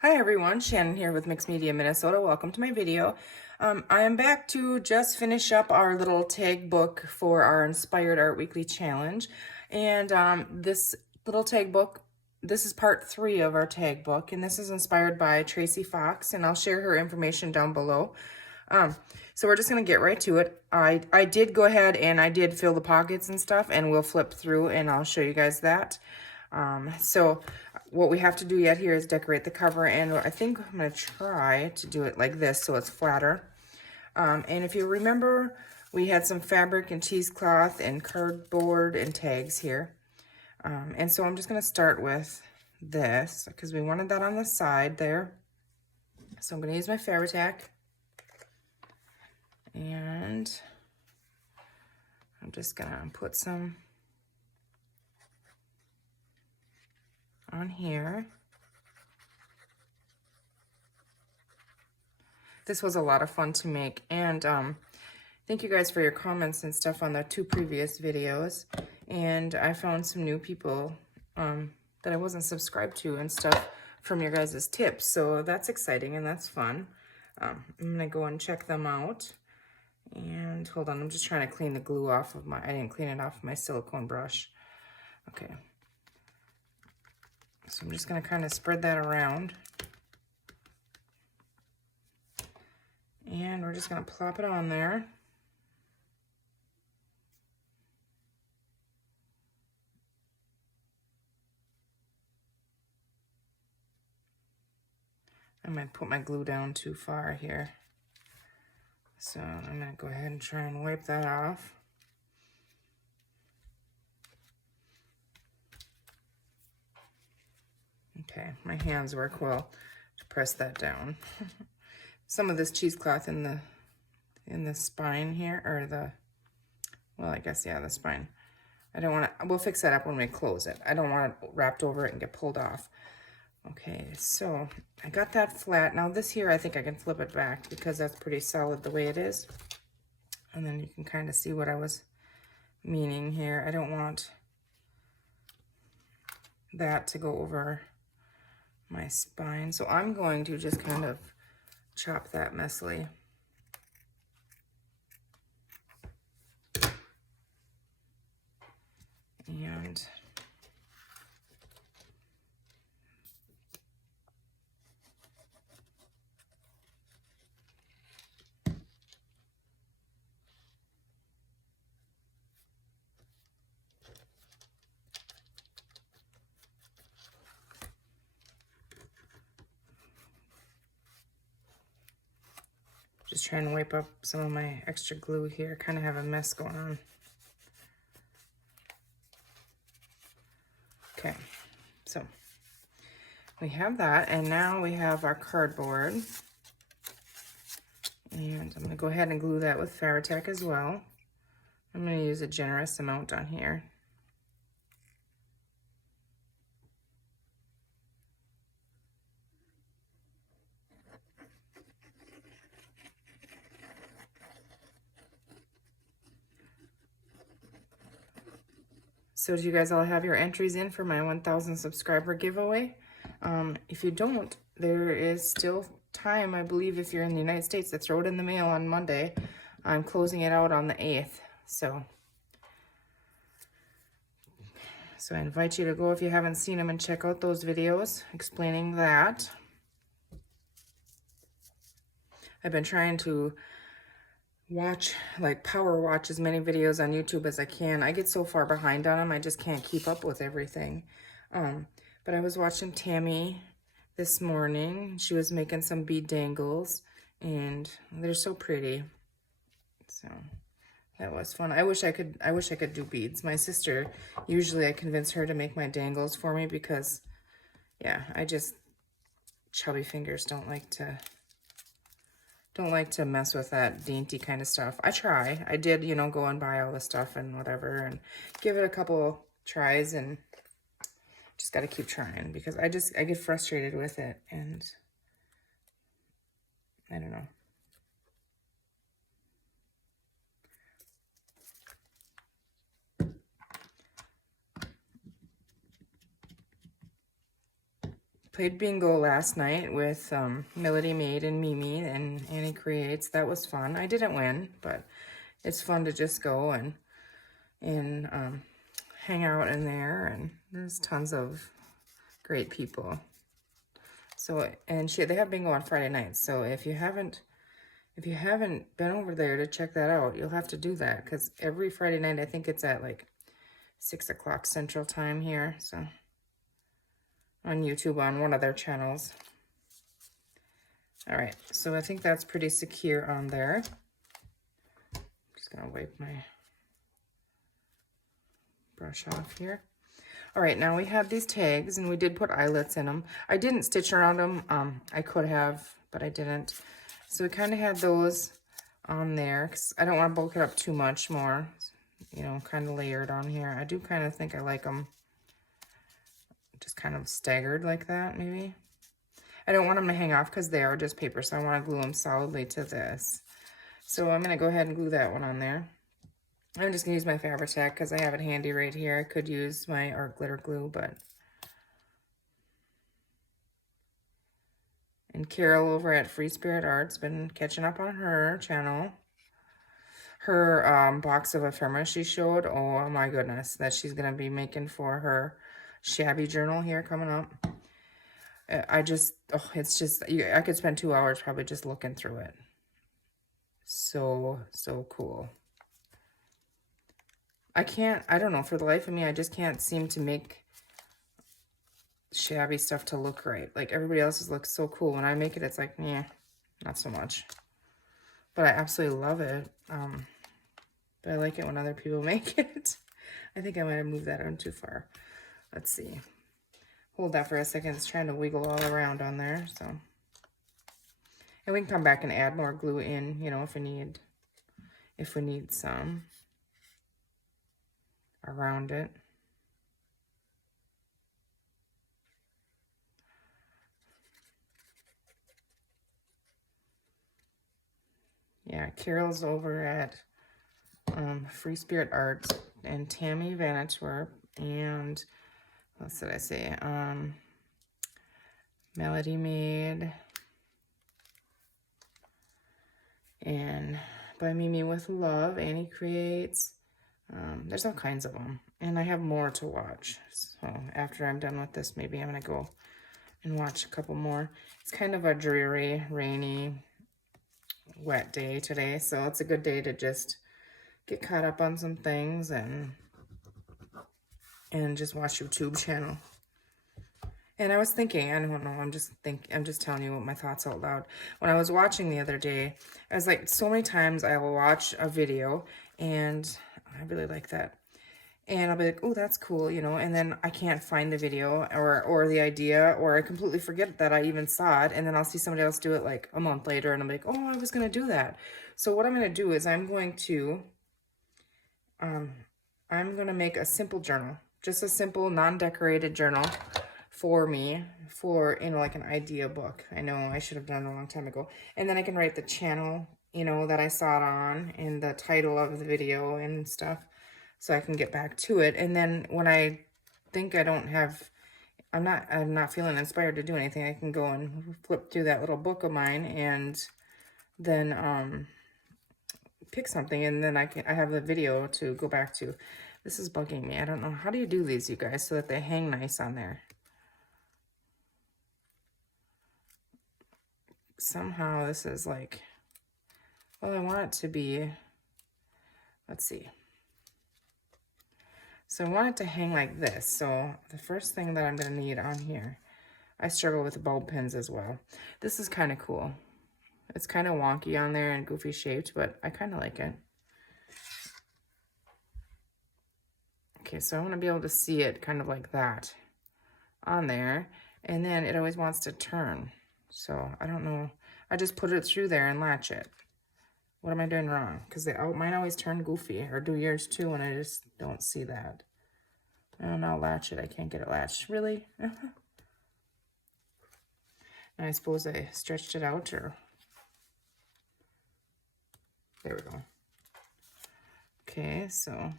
Hi everyone, Shannon here with Mixed Media Minnesota. Welcome to my video. I am back to just finish up our little tag book for our Inspired Art Weekly Challenge. And this little tag book, this is part 3 of our tag book, and this is inspired by Tracy Fox, and I'll share her information down below. So we're just going to get right to it. I did go ahead and I did fill the pockets and stuff, and we'll flip through and I'll show you guys that. So what we have to do yet here is decorate the cover, and I think I'm going to try to do it like this so it's flatter. And if you remember, we had some fabric and cheesecloth and cardboard and tags here. And so I'm just going to start with this because we wanted that on the side there. So I'm going to use my Fabri-Tac. And I'm just going to put some on here. This was a lot of fun to make, and thank you guys for your comments and stuff on the 2 previous videos. And I found some new people that I wasn't subscribed to and stuff from your guys' tips, so that's exciting and that's fun. I'm gonna go and check them out. And hold on, I'm just trying to clean the glue off of I didn't clean it off of my silicone brush. Okay. So I'm just gonna kind of spread that around. And we're just gonna plop it on there. I might put my glue down too far here. So I'm gonna go ahead and try and wipe that off. Okay, my hands work well to press that down. Some of this cheesecloth in the spine here, or well, I guess, yeah, the spine. I don't want to, we'll fix that up when we close it. I don't want it wrapped over it and get pulled off. Okay, so I got that flat. Now this here, I think I can flip it back because that's pretty solid the way it is. And then you can kind of see what I was meaning here. I don't want that to go over my spine. So I'm going to just kind of chop that messily. And just trying to wipe up some of my extra glue here. Kind of have a mess going on. Okay, so we have that, and now we have our cardboard. And I'm going to go ahead and glue that with Fabri-Tac as well. I'm going to use a generous amount on here. So do you guys all have your entries in for my 1,000 subscriber giveaway? If you don't, there is still time, I believe, if you're in the United States, to throw it in the mail on Monday. I'm closing it out on the 8th. So I invite you to go if you haven't seen them and check out those videos explaining that. I've been trying to power watch as many videos on YouTube as I can. I get so far behind on them, I just can't keep up with everything. But I was watching Tammy this morning. She was making some bead dangles, and they're so pretty. So that was fun. I wish I could do beads. My sister, usually I convince her to make my dangles for me because, yeah, chubby fingers don't like to mess with that dainty kind of stuff. I try. I did, go and buy all the stuff and whatever and give it a couple tries, and just got to keep trying because I get frustrated with it, and I don't know. played bingo last night with Melody Maid and Mimi and Annie Creates. That was fun. I didn't win, but it's fun to just go and hang out in there, and there's tons of great people. So, and they have bingo on Friday nights. So if you haven't been over there to check that out, you'll have to do that, because every Friday night, I think it's at like 6 o'clock Central Time here. So on YouTube on one of their channels. All right, so I think that's pretty secure on there. I'm just gonna wipe my brush off here. All right, now we have these tags, and we did put eyelets in them. I didn't stitch around them. I could have, but I didn't. So we kind of had those on there, because I don't want to bulk it up too much more. You know, kind of layered on here. I do kind of think I like them just kind of staggered like that, maybe. I don't want them to hang off because they are just paper, so I want to glue them solidly to this. So I'm going to go ahead and glue that one on there. I'm just going to use my Fabri-Tac because I have it handy right here. I could use my art glitter glue, but... And Carol over at Free Spirit Art's been catching up on her channel. Her box of ephemera she showed, oh my goodness, that she's going to be making for her shabby journal here coming up. It's just, I could spend 2 hours probably just looking through it. So cool. I don't know, for the life of me, I just can't seem to make shabby stuff to look right. Like, everybody else's looks so cool. When I make it, it's like, yeah, not so much. But I absolutely love it. But I like it when other people make it. I think I might have moved that on too far. Let's see. Hold that for a second. It's trying to wiggle all around on there. So, and we can come back and add more glue in, you know, if we need some around it. Yeah, Carol's over at Free Spirit Arts, and Tammy Vanitwerp, and what did I say? Melody Maid, and by Mimi with Love, Annie Creates. There's all kinds of them, and I have more to watch. So after I'm done with this, maybe I'm gonna go and watch a couple more. It's kind of a dreary, rainy, wet day today, so it's a good day to just get caught up on some things and just watch YouTube channel. And I was thinking, I don't know, I'm just telling you what my thoughts out loud. When I was watching the other day, I was like, so many times I will watch a video and I really like that. And I'll be like, oh, that's cool, you know, and then I can't find the video or the idea, or I completely forget that I even saw it, and then I'll see somebody else do it like a month later, and I'm like, oh, I was going to do that. So what I'm going to do is I'm going to make a simple journal, just a simple non-decorated journal for me, for, you know, like an idea book. I know I should have done it a long time ago. And then I can write the channel, you know, that I saw it on, and the title of the video and stuff, so I can get back to it. And then when I think I'm not feeling inspired to do anything, I can go and flip through that little book of mine and then pick something, and then I have the video to go back to. This is bugging me. I don't know. How do you do these, you guys, so that they hang nice on there? Somehow this is like, well, I want it to be, let's see. So I want it to hang like this. So the first thing that I'm going to need on here, I struggle with bulb pins as well. This is kind of cool. It's kind of wonky on there and goofy shaped, but I kind of like it. Okay, so I want to be able to see it kind of like that on there. And then it always wants to turn. So I don't know. I just put it through there and latch it. What am I doing wrong? Because mine always turn goofy, or do yours too, and I just don't see that. Oh, now latch it. I can't get it latched. Really? And I suppose I stretched it out, or... There we go. Okay, so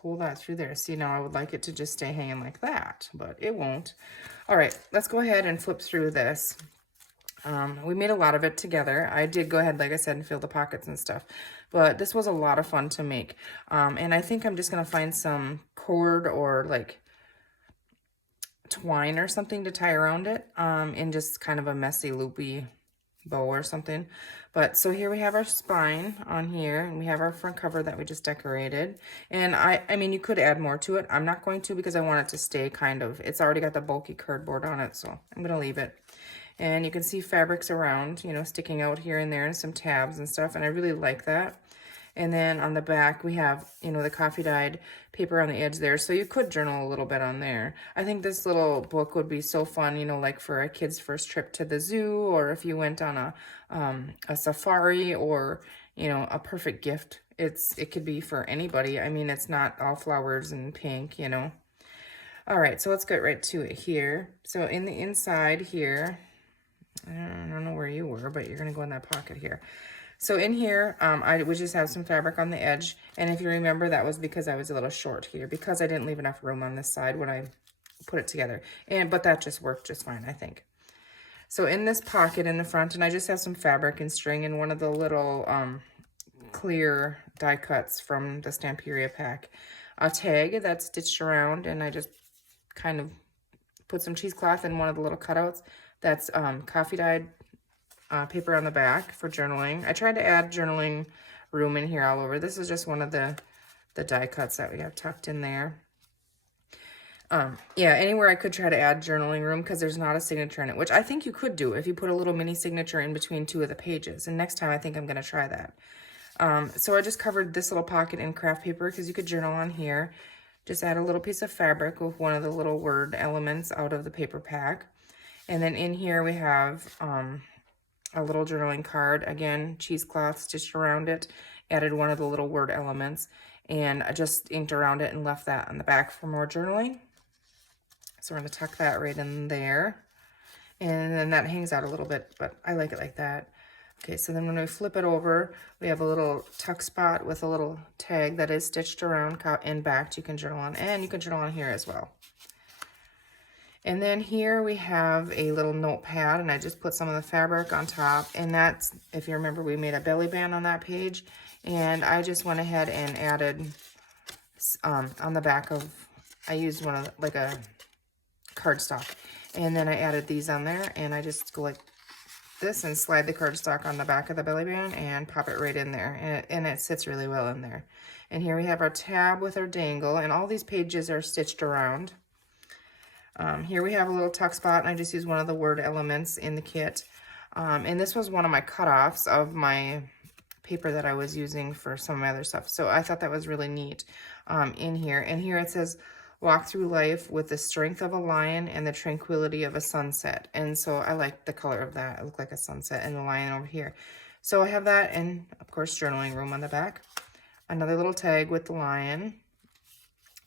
pull that through there. See, now I would like it to just stay hanging like that, but it won't. All right, let's go ahead and flip through this. We made a lot of it together. I did go ahead, like I said, and fill the pockets and stuff, but this was a lot of fun to make. And I think I'm just gonna find some cord or like twine or something to tie around it in just kind of a messy loopy bow or something. But so here we have our spine on here, and we have our front cover that we just decorated. And I mean, you could add more to it. I'm not going to because I want it to stay kind of, it's already got the bulky cardboard on it, so I'm gonna leave it. And you can see fabrics around, you know, sticking out here and there, and some tabs and stuff, and I really like that. And then on the back, we have, you know, the coffee dyed paper on the edge there. So you could journal a little bit on there. I think this little book would be so fun, you know, like for a kid's first trip to the zoo, or if you went on a safari, or, you know, a perfect gift. It could be for anybody. I mean, it's not all flowers and pink, you know. All right, so let's get right to it here. So in the inside here, I don't know where you were, but you're gonna go in that pocket here. So in here, I would just have some fabric on the edge. And if you remember, that was because I was a little short here, because I didn't leave enough room on this side when I put it together. But that just worked just fine, I think. So in this pocket in the front, and I just have some fabric and string and one of the little clear die cuts from the Stamperia pack. A tag that's stitched around, and I just kind of put some cheesecloth in one of the little cutouts. That's coffee dyed paper on the back for journaling. I tried to add journaling room in here all over. This is just one of the die cuts that we have tucked in there. Yeah, anywhere I could try to add journaling room, because there's not a signature in it, which I think you could do if you put a little mini signature in between two of the pages. And next time I think I'm going to try that. So I just covered this little pocket in craft paper because you could journal on here. Just add a little piece of fabric with one of the little word elements out of the paper pack. And then in here we have a little journaling card, again, cheesecloth stitched around it, added one of the little word elements, and I just inked around it and left that on the back for more journaling. So we're going to tuck that right in there. And then that hangs out a little bit, but I like it like that. Okay, so then when we flip it over, we have a little tuck spot with a little tag that is stitched around and back. You can journal on, and you can journal on here as well. And then here we have a little notepad, and I just put some of the fabric on top, and that's, if you remember, we made a belly band on that page, and I just went ahead and added on the back of, I used one of like a cardstock, and then I added these on there, and I just go like this and slide the cardstock on the back of the belly band and pop it right in there, and it sits really well in there. And here we have our tab with our dangle, and all these pages are stitched around. Here we have a little tuck spot, and I just used one of the word elements in the kit. And this was one of my cutoffs of my paper that I was using for some of my other stuff. So I thought that was really neat in here. And here it says, walk through life with the strength of a lion and the tranquility of a sunset. And so I like the color of that. It looked like a sunset and the lion over here. So I have that, and of course, journaling room on the back. Another little tag with the lion.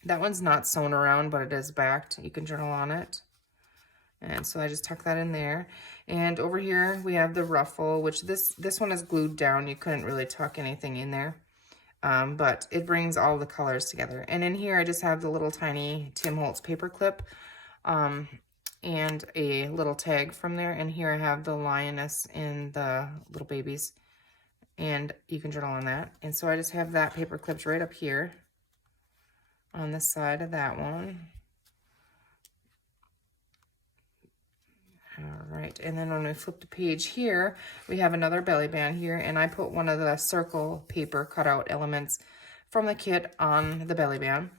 That one's not sewn around, but it is backed. You can journal on it. And so I just tuck that in there. And over here we have the ruffle, which this one is glued down. You couldn't really tuck anything in there. But it brings all the colors together. And in here I just have the little tiny Tim Holtz paper clip and a little tag from there. And here I have the lioness and the little babies. And you can journal on that. And so I just have that paper clipped right up here on the side of that one. All right, and then when we flip the page here, we have another belly band here, and I put one of the circle paper cutout elements from the kit on the belly band.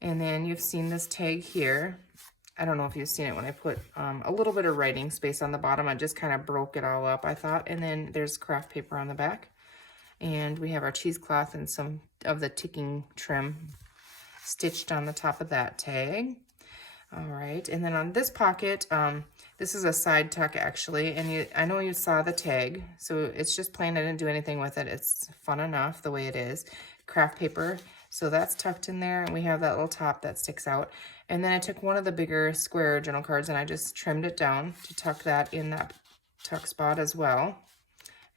And then you've seen this tag here. I don't know if you've seen it when I put a little bit of writing space on the bottom. I just kind of broke it all up, I thought. And then there's craft paper on the back. And we have our cheesecloth and some of the ticking trim stitched on the top of that tag. All right, and then on this pocket, this is a side tuck actually, and I know you saw the tag, so it's just plain. I didn't do anything with it. It's fun enough the way it is. Craft paper, so that's tucked in there, and we have that little top that sticks out. And then I took one of the bigger square journal cards, and I just trimmed it down to tuck that in that tuck spot as well.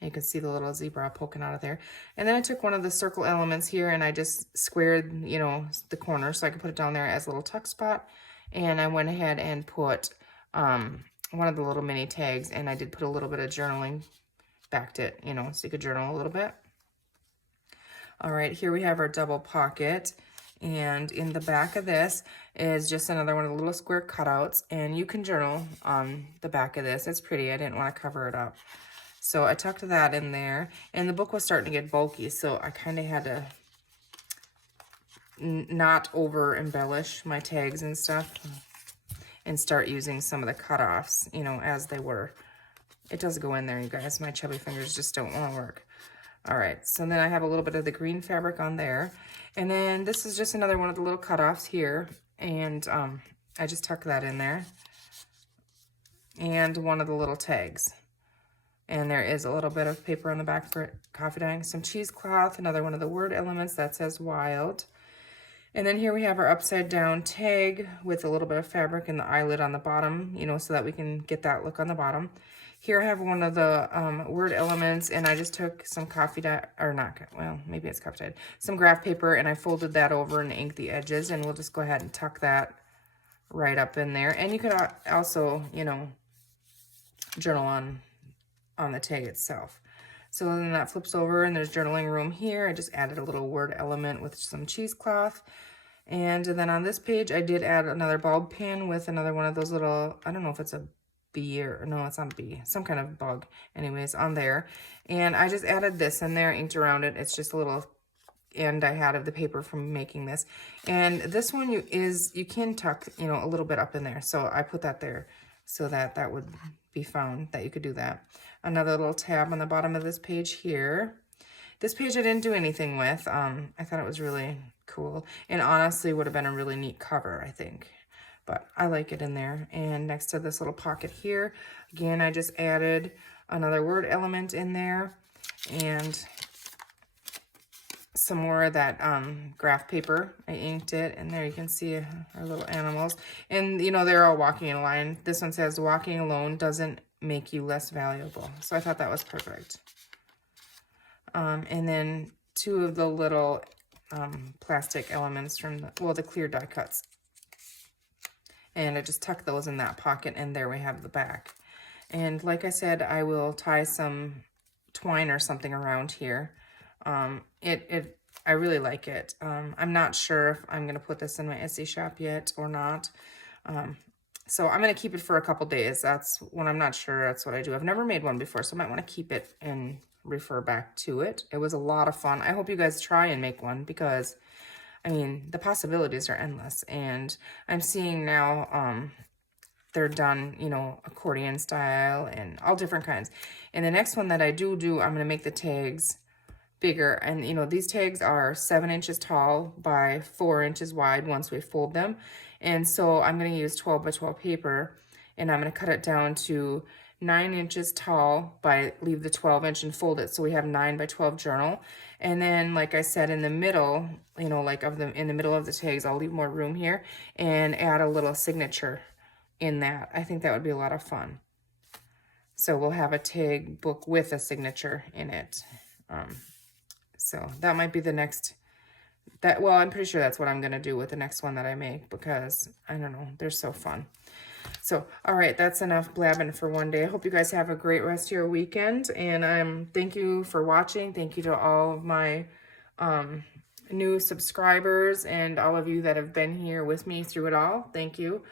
And you can see the little zebra poking out of there. And then I took one of the circle elements here and I just squared, you know, the corner so I could put it down there as a little tuck spot. And I went ahead and put one of the little mini tags, and I did put a little bit of journaling, backed it, you know, so you could journal a little bit. All right, here we have our double pocket. And in the back of this is just another one of the little square cutouts. And you can journal on the back of this. It's pretty. I didn't want to cover it up. So I tucked that in there. And the book was starting to get bulky, so I kind of had to not over embellish my tags and stuff and start using some of the cutoffs, you know, as they were. It does go in there, you guys. My chubby fingers just don't want to work. All right, so then I have a little bit of the green fabric on there. And then this is just another one of the little cutoffs here. And I just tuck that in there. And one of the little tags. And there is a little bit of paper on the back for coffee dyeing. Some cheesecloth, another one of the word elements that says wild. And then here we have our upside down tag with a little bit of fabric and the eyelid on the bottom, you know, so that we can get that look on the bottom. Here I have one of the word elements, and I just took some coffee dye, or not, well, maybe it's coffee dyed, some graph paper, and I folded that over and inked the edges, and we'll just go ahead and tuck that right up in there. And you could also, you know, journal on the tag itself. So then that flips over, and there's journaling room here. I just added a little word element with some cheesecloth. And then on this page, I did add another bulb pin with another one of those little, I don't know if it's a bee or, no, it's not a bee, some kind of bug, anyways, on there. And I just added this in there, inked around it. It's just a little end I had of the paper from making this. And this one you can tuck, you know, a little bit up in there. So I put that there so that that would be found, that you could do that. Another little tab on the bottom of this page here. This page I didn't do anything with. I thought it was really cool. And honestly, would have been a really neat cover, I think. But I like it in there. And next to this little pocket here, again, I just added another word element in there. And some more of that graph paper. I inked it, and there you can see our little animals. And, you know, they're all walking in a line. This one says, walking alone doesn't make you less valuable. So I thought that was perfect. And then two of the little plastic elements from the clear die cuts. And I just tucked those in that pocket, and there we have the back. And like I said, I will tie some twine or something around here. I really like it. I'm not sure if I'm going to put this in my Etsy shop yet or not. So I'm going to keep it for a couple days. That's when I'm not sure. That's what I do. I've never made one before, so I might want to keep it and refer back to it. It was a lot of fun. I hope you guys try and make one because, I mean, the possibilities are endless. And I'm seeing now they're done, you know, accordion style and all different kinds. And the next one that I do, I'm going to make the tags bigger. And, you know, these tags are 7 inches tall by 4 inches wide once we fold them. And so I'm going to use 12 by 12 paper, and I'm going to cut it down to 9 inches tall leave the 12-inch and fold it. So we have 9 by 12 journal. And then, like I said, in the middle, you know, like in the middle of the tags, I'll leave more room here and add a little signature in that. I think that would be a lot of fun. So we'll have a tag book with a signature in it. So that might be the next, well, I'm pretty sure that's what I'm going to do with the next one that I make because, I don't know, they're so fun. So, all right, that's enough blabbing for one day. I hope you guys have a great rest of your weekend. And thank you for watching. Thank you to all of my new subscribers and all of you that have been here with me through it all. Thank you.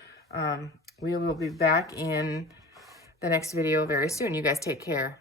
We will be back in the next video very soon. You guys take care.